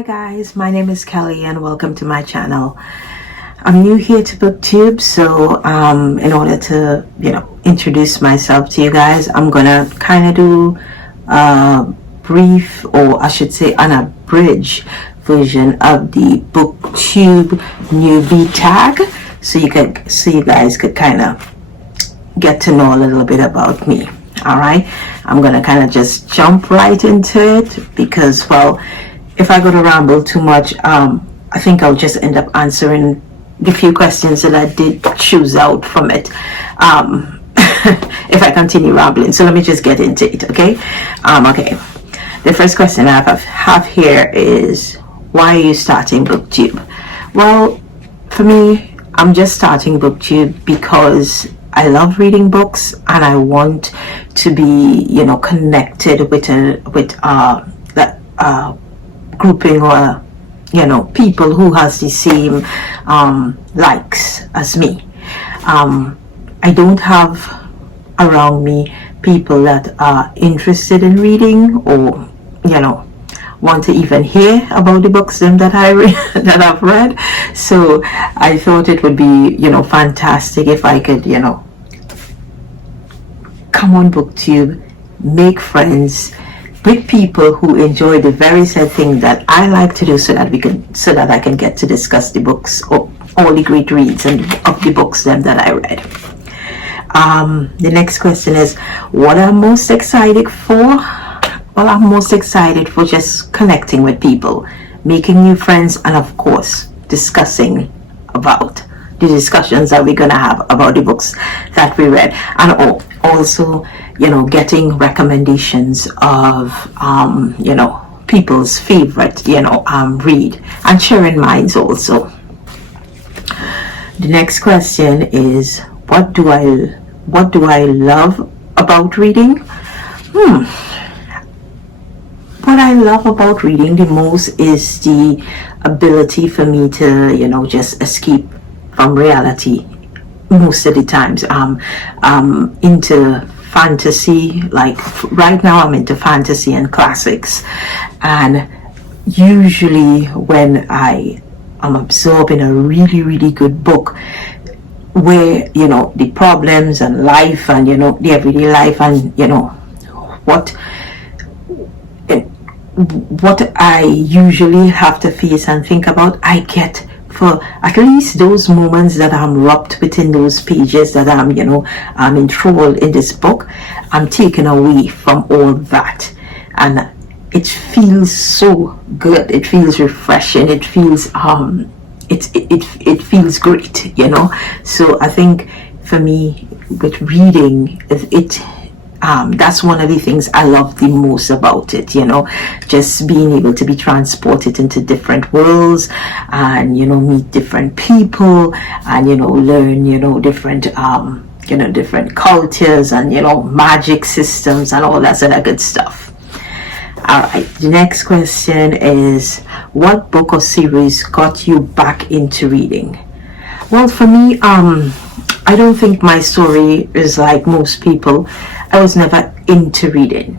Hi guys, my name is Kelly and welcome to my channel. I'm new here to BookTube, so in order to introduce myself to you guys, I'm gonna kind of do a brief, or I should say an abridged version of the BookTube newbie tag, so you guys could kind of get to know a little bit about me. All right, I'm gonna kind of just jump right into it because, well, if I go to ramble too much, I think I'll just end up answering the few questions that I did choose out from it if I continue rambling. So let me just get into it, okay? Okay, the first question I have here is, why are you starting BookTube? Well, for me, I'm just starting BookTube because I love reading books and I want to be, connected with that grouping or people who has the same likes as me. I don't have around me people that are interested in reading or want to even hear about the books that I read that I've read. So I thought it would be fantastic if I could come on BookTube, make friends with people who enjoy the very same thing that I like to do, so that I can get to discuss the books or all the great reads and of the books that I read. The next question is, what I'm most excited for? Well, I'm most excited for just connecting with people, making new friends, and of course discussing about the discussions that we're gonna have about the books that we read, and also getting recommendations of people's favorite read, and sharing minds also. The next question is, what do I love about reading? What I love about reading the most is the ability for me to just escape from reality. Most of the times I'm into fantasy. Like right now I'm into fantasy and classics, and usually when I am absorbed in a really good book where the problems and life and the everyday life and what I usually have to face and think about, I get for at least those moments that I'm wrapped within those pages, that I'm enthralled in this book. I'm taken away from all that, and it feels so good. It feels refreshing. It feels it feels great, So I think for me with reading, that's one of the things I love the most about it, just being able to be transported into different worlds and meet different people and learn different different cultures and magic systems and all that sort of good stuff. All right, the next question is, what book or series got you back into reading? Well, for me, I don't think my story is like most people. I was never into reading.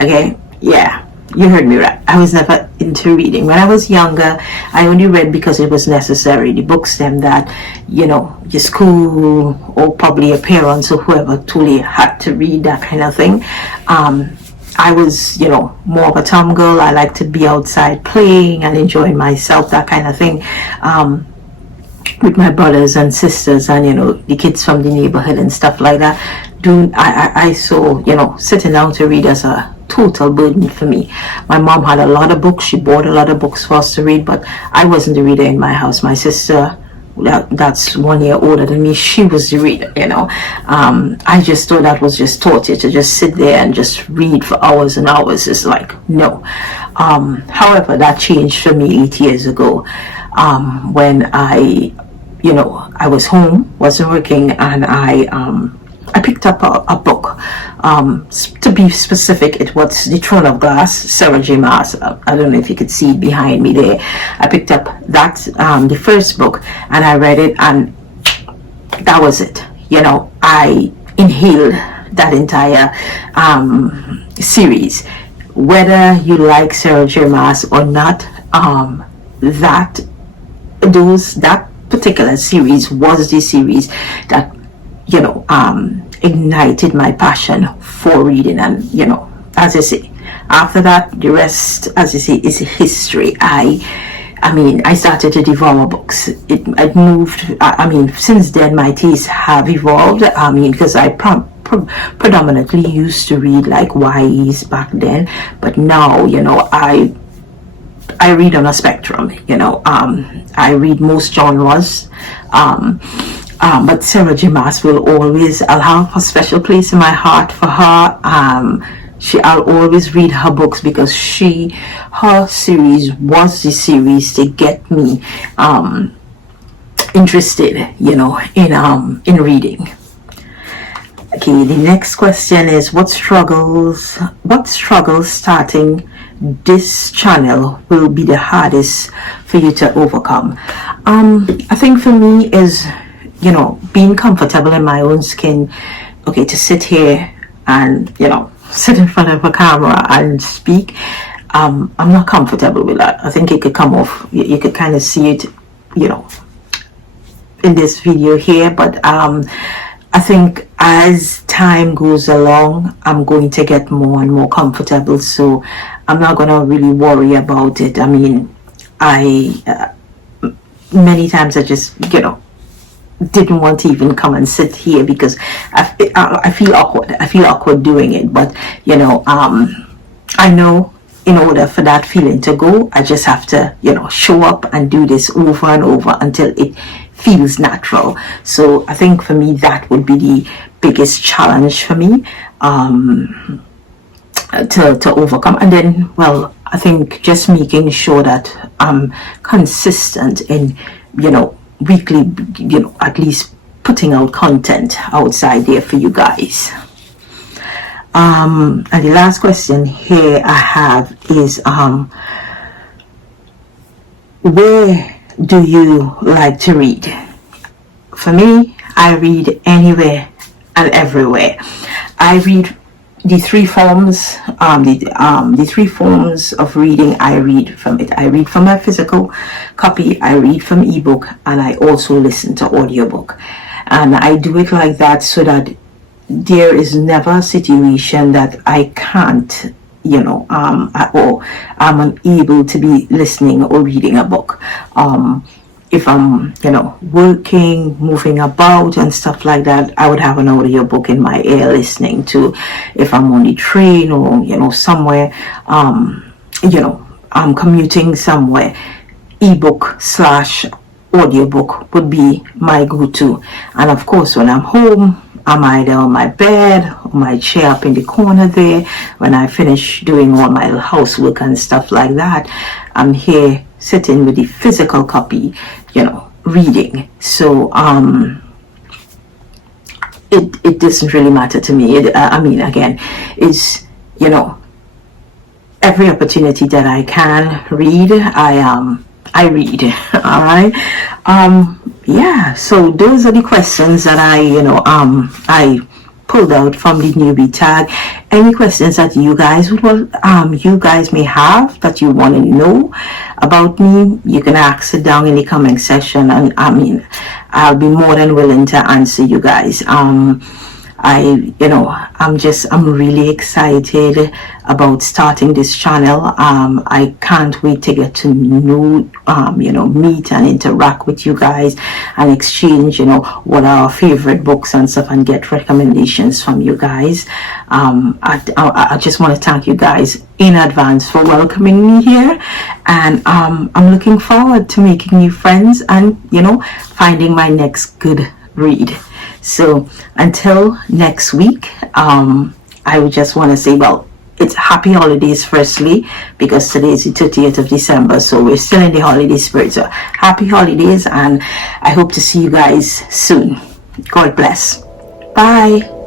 Okay, yeah, you heard me right. I was never into reading. When I was younger, I only read because it was necessary. The books that your school or probably your parents or whoever told you had to read, that kind of thing. I was more of a tomgirl. I like to be outside playing and enjoying myself, that kind of thing, with my brothers and sisters and the kids from the neighborhood and stuff like that. I saw sitting down to read as a total burden for me. My mom had a lot of books. She bought a lot of books for us to read, but I wasn't the reader in my house. My sister, that's 1 year older than me, she was the reader. I just thought that was just torture, to just sit there and just read for hours and hours. It's like, no. However, that changed for me 8 years ago, when I was home, wasn't working, and I picked up a book. To be specific, it was The Throne of Glass, Sarah J. Maas. I don't know if you could see it behind me there. I picked up that, the first book, and I read it, and that was it. I inhaled that entire series. Whether you like Sarah J. Maas or not, that particular series was the series that, you know, ignited my passion for reading. And, you know, as I say, after that, the rest, as I say, is history. I mean, I started to devour books. It moved. I mean, since then, my tastes have evolved. I mean, because I predominantly used to read like YAs back then, but now, you know, I read on a spectrum. You know, I read most genres. But Sarah J. Maas will always, I'll have a special place in my heart for her. I'll always read her books because her series was the series to get me interested, you know, in reading. Okay, the next question is, what struggles starting this channel will be the hardest for you to overcome? I think for me is, you know, being comfortable in my own skin. Okay, to sit here and, you know, sit in front of a camera and speak, I'm not comfortable with that. I think it could come off, you could kind of see it, you know, in this video here, but I think as time goes along, I'm going to get more and more comfortable, so I'm not gonna really worry about it. I mean, many times I just, you know, didn't want to even come and sit here because I feel awkward. I feel awkward doing it, but, you know, I know in order for that feeling to go, I just have to, you know, show up and do this over and over until it feels natural. So I think for me, that would be the biggest challenge for me to overcome. And then, well, I think just making sure that I'm consistent in, you know, weekly, you know, at least putting out content outside there for you guys. And the last question here I have is, where do you like to read? For me, I read anywhere and everywhere. I read the three forms, the three forms of reading. I read from it. I read from my physical copy, I read from ebook, and I also listen to audiobook. And I do it like that so that there is never a situation that I can't, you know, or I'm unable to be listening or reading a book. If I'm, you know, working, moving about and stuff like that, I would have an audiobook in my ear listening to. If I'm on the train or, you know, somewhere, you know, I'm commuting somewhere, ebook / audiobook would be my go-to. And of course, when I'm home, I'm either on my bed or my chair up in the corner there. When I finish doing all my housework and stuff like that, I'm here sitting with the physical copy, you know, reading. So it doesn't really matter to me. I mean, again, it's, you know, every opportunity that I can read, I read. All right. Yeah, so those are the questions that I, you know, I pulled out from the newbie tag. Any questions that you guys may have that you want to know about me, you can ask it down in the comment section, and I mean, I'll be more than willing to answer you guys. You know, I'm really excited about starting this channel. I can't wait to get to know, you know, meet and interact with you guys and exchange, you know, what are our favorite books and stuff, and get recommendations from you guys. I just want to thank you guys in advance for welcoming me here, and I'm looking forward to making new friends and, you know, finding my next good read. So until next week, I would just want to say, well, it's happy holidays firstly, because today is the 30th of December, so we're still in the holiday spirit. So happy holidays, and I hope to see you guys soon. God bless. Bye.